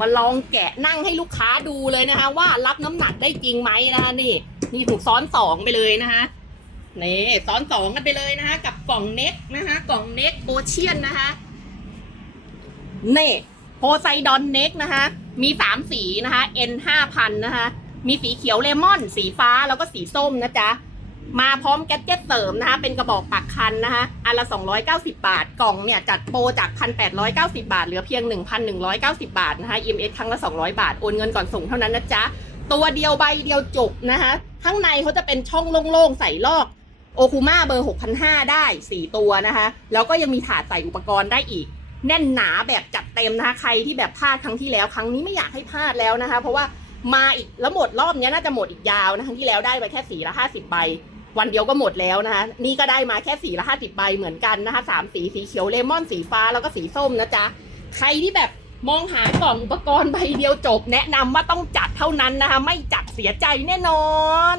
มาลองแกะนั่งให้ลูกค้าดูเลยนะคะ ว่ารับน้ำหนักได้จริงไหมนะคะนี่ นี่ถูกซ้อนสองไปเลยนะคะนี่ซ้อนสองกันไปเลยนะคะ กับกล่องเน็กนะคะกล่องเน็กโอเชียนนะคะนี่โพไซดอนเน็กนะคะ มีสามสีนะคะ N ห้าพันนะคะ มีสีเขียวเลมอน สีฟ้าแล้วก็สีส้มนะจ๊ะ มาพร้อมแก๊สเจ็ตเสริมนะคะเป็นกระบอกปักคันนะคะอันละ 290 บาท กล่องเนี่ยจัดโปรจาก 1,890 บาท เหลือเพียง 1,190 บาทนะคะ EMS ครั้งละ 200 บาท โอนเงินก่อนส่งเท่านั้นนะจ๊ะ ตัวเดียวใบเดียวจบนะคะข้างในเขาจะเป็นช่องโล่งๆ ใส่ลอกโอคูมาเบอร์6,500ได้ 4 ตัวนะคะ แล้วก็ยังมีถาดใส่อุปกรณ์ได้อีก แน่นหนาแบบจัดเต็มนะคะ ใครที่แบบพลาดครั้งที่แล้ว ครั้งนี้ไม่อยากให้พลาดแล้วนะคะ เพราะว่า มาอีกแล้วหมดรอบนี้น่าจะหมดอีกยาวนะครั้งที่แล้วได้ไปแค่สีละห้าสิบใบ วันเดียวก็หมดแล้วนะคะ นี่ก็ได้มาแค่สีละห้าสิบใบเหมือนกันนะคะสามสีสีเขียวเลมอนสีฟ้าแล้วก็สีส้มนะจ๊ะใครที่แบบมองหากล่องอุปกรณ์ใบเดียวจบ แนะนำว่าต้องจัดเท่านั้นนะคะ ไม่จัดเสียใจแน่นอน